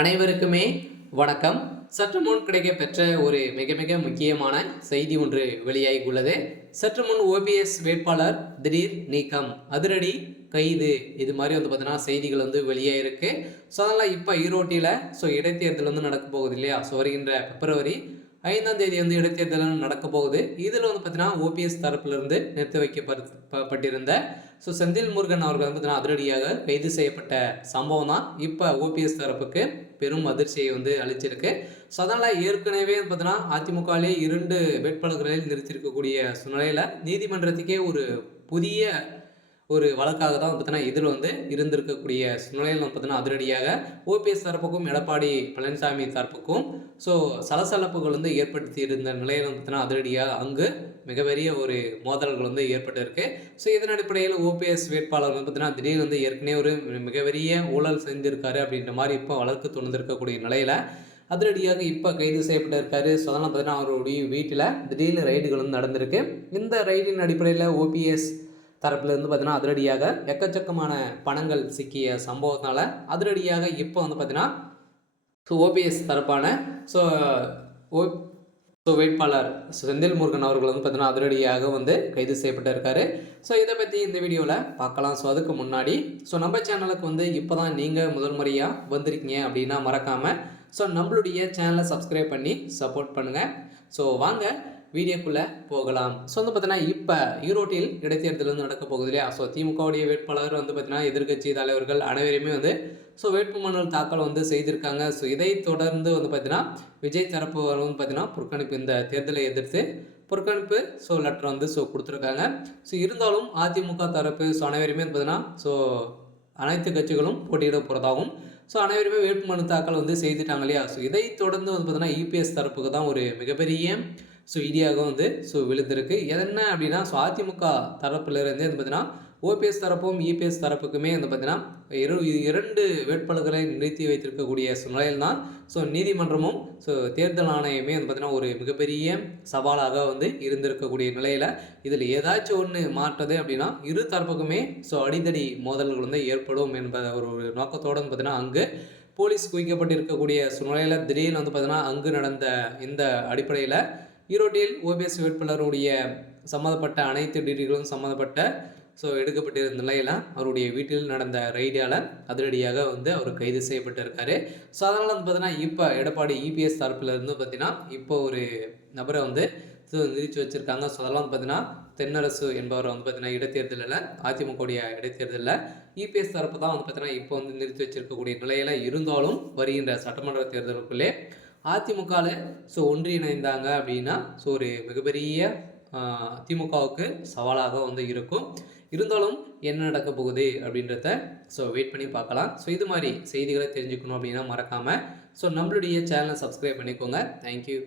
அனைவருக்குமே வணக்கம். சற்று முன் கிடைக்கப்பெற்ற ஒரு மிக மிக முக்கியமான செய்தி ஒன்று வெளியாகி உள்ளது. சற்று முன் ஓபிஎஸ் வேட்பாளர் திடீர் நீக்கம், அதிரடி கைது, இது மாதிரி பார்த்தீங்கன்னா செய்திகள் வெளியாயிருக்கு. ஸோ அதனால் இப்போ ஈரோட்டில் இடைத்தேர்தல் நடக்க போகுது இல்லையா? ஸோ வருகின்ற பிப்ரவரி 5ஆம் தேதி இடைத்தேர்தல் நடக்க போகுது. இதில் பார்த்தீங்கன்னா ஓபிஎஸ் தரப்பிலிருந்து நிறுத்தி வைக்கப்பட்டிருந்த செந்தில் முருகன் அவர்கள் பார்த்தீங்கன்னா அதிரடியாக கைது செய்யப்பட்ட சம்பவம் தான் இப்போ ஓபிஎஸ் தரப்புக்கு பெரும் அதிர்ச்சியை அளிச்சிருக்கு. ஸோ அதனால் ஏற்கனவே பார்த்தீங்கன்னா அதிமுகவிலே 2 வேட்பாளர்களில் நிறுத்தியிருக்கக்கூடிய சூழ்நிலையில் நீதிமன்றத்துக்கே ஒரு புதிய ஒரு வழக்காக தான் பார்த்தீங்கன்னா இதில் இருந்திருக்கக்கூடிய சூழ்நிலையில் பார்த்தீங்கன்னா அதிரடியாக ஓபிஎஸ் தரப்புக்கும் எடப்பாடி பழனிசாமி தரப்புக்கும் சலசலப்புகள் ஏற்படுத்தி இருந்த நிலையில் பார்த்தீங்கன்னா அதிரடியாக அங்கு மிகப்பெரிய ஒரு மோதல்கள் ஏற்பட்டிருக்கு. ஸோ இதன் அடிப்படையில் ஓபிஎஸ் வேட்பாளர் பார்த்தீங்கன்னா திடீர்னு ஏற்கனவே ஒரு மிகப்பெரிய ஊழல் செஞ்சிருக்காரு அப்படின்ற மாதிரி இப்போ வழக்கு துணிந்திருக்கக்கூடிய நிலையில் அதிரடியாக இப்போ கைது செய்யப்பட்டிருக்காரு. ஸோ அதனால் பார்த்தீங்கன்னா அவருடைய வீட்டில் திடீர்னு ரைடுகள் நடந்திருக்கு. இந்த ரைடின் அடிப்படையில் ஓபிஎஸ் தரப்புலேருந்து பார்த்தீங்கன்னா அதிரடியாக எக்கச்சக்கமான பணங்கள் சிக்கிய சம்பவத்தினால அதிரடியாக இப்போ பார்த்தீங்கன்னா ஓபிஎஸ் தரப்பான வேட்பாளர் செந்தில் முருகன் அவர்கள் பார்த்தீங்கன்னா அதிரடியாக கைது செய்யப்பட்டிருக்காரு. ஸோ இதை பற்றி இந்த வீடியோவில் பார்க்கலாம். ஸோ அதுக்கு முன்னாடி நம்ம சேனலுக்கு இப்போ தான் நீங்கள் முதல் முறையாக வந்திருக்கீங்க அப்படின்னா மறக்காமல் நம்மளுடைய சேனலை சப்ஸ்கிரைப் பண்ணி சப்போர்ட் பண்ணுங்கள். ஸோ வாங்க வீடியோக்குள்ளே போகலாம். ஸோ பார்த்தீங்கன்னா இப்போ ஈரோட்டில் இடைத்தேர்தல் நடக்க போகுது இல்லையா? ஸோ திமுகவுடைய வேட்பாளர் பார்த்தீங்கன்னா எதிர்கட்சி தலைவர்கள் அனைவருமே வேட்புமனு தாக்கல் செய்திருக்காங்க. ஸோ இதை தொடர்ந்து பார்த்தீங்கன்னா விஜய் தரப்பு பார்த்தீங்கன்னா புறக்கணிப்பு, இந்த தேர்தலை எதிர்த்து புறக்கணிப்பு லெட்டர் கொடுத்துருக்காங்க. ஸோ இருந்தாலும் அதிமுக தரப்பு அனைவருமே பார்த்தீங்கன்னா அனைத்து கட்சிகளும் போட்டியிட போகிறதாகவும் அனைவருமே வேட்புமனு தாக்கல் செய்துட்டாங்க இல்லையா? ஸோ இதை தொடர்ந்து பார்த்தீங்கன்னா இபிஎஸ் தரப்புக்கு தான் ஒரு மிகப்பெரிய இடியாக விழுந்திருக்கு. என்ன அப்படின்னா அதிமுக தரப்புலேருந்தே பார்த்தீங்கன்னா ஓபிஎஸ் தரப்பும் இபிஎஸ் தரப்புக்குமே பார்த்தீங்கன்னா 2 வேட்பாளர்களை நிறுத்தி வைத்திருக்கக்கூடிய நிலையில் தான் நீதிமன்றமும் தேர்தல் ஆணையமே பார்த்தீங்கன்னா ஒரு மிகப்பெரிய சவாலாக இருந்திருக்கக்கூடிய நிலையில் இதில் ஏதாச்சும் ஒன்று மாற்றது அப்படின்னா இரு தரப்புக்குமே அடிதடி மோதல்கள் ஏற்படும் என்பதை ஒரு நோக்கத்தோடு பார்த்தீங்கன்னா அங்கு போலீஸ் குவிக்கப்பட்டிருக்கக்கூடிய சூழ்நிலையில் திடீர்னு பார்த்தீங்கன்னா அங்கு நடந்த இந்த அடிப்படையில் ஈரோட்டில் ஓபிஎஸ் வேட்பாளருடைய சம்மந்தப்பட்ட அனைத்து டீட்டெயில்களும் சம்மந்தப்பட்ட எடுக்கப்பட்டிருந்த நிலையில் அவருடைய வீட்டில் நடந்த ரைடால் அதிரடியாக அவர் கைது செய்யப்பட்டிருக்காரு. ஸோ அதனால் பார்த்தீங்கன்னா இப்போ எடப்பாடி இபிஎஸ் தரப்பிலிருந்து பார்த்தீங்கன்னா இப்போ ஒரு நபரை நிறுத்தி வச்சுருக்காங்க. ஸோ அதெல்லாம் பார்த்தீங்கன்னா தென்னரசு என்பவர் பார்த்தீங்கன்னா இடைத்தேர்தலில் அதிமுகவுடைய இடைத்தேர்தலில் இபிஎஸ் தரப்பு தான் பார்த்தீங்கன்னா இப்போ நிறுத்தி வச்சிருக்கக்கூடிய நிலையில் இருந்தாலும் வருகின்ற சட்டமன்ற தேர்தலுக்குள்ளே அதிமுகவில் ஒன்றிணைந்தாங்க அப்படின்னா ஒரு மிகப்பெரிய திமுகவுக்கு சவாலாக இருக்கும். இருந்தாலும் என்ன நடக்க போகுது அப்படின்றத வெயிட் பண்ணி பார்க்கலாம். இது மாதிரி செய்திகளை தெரிஞ்சுக்கணும் அப்படின்னா மறக்காமல் நம்மளுடைய சேனலை சப்ஸ்கிரைப் பண்ணிக்கோங்க. தேங்க்யூ.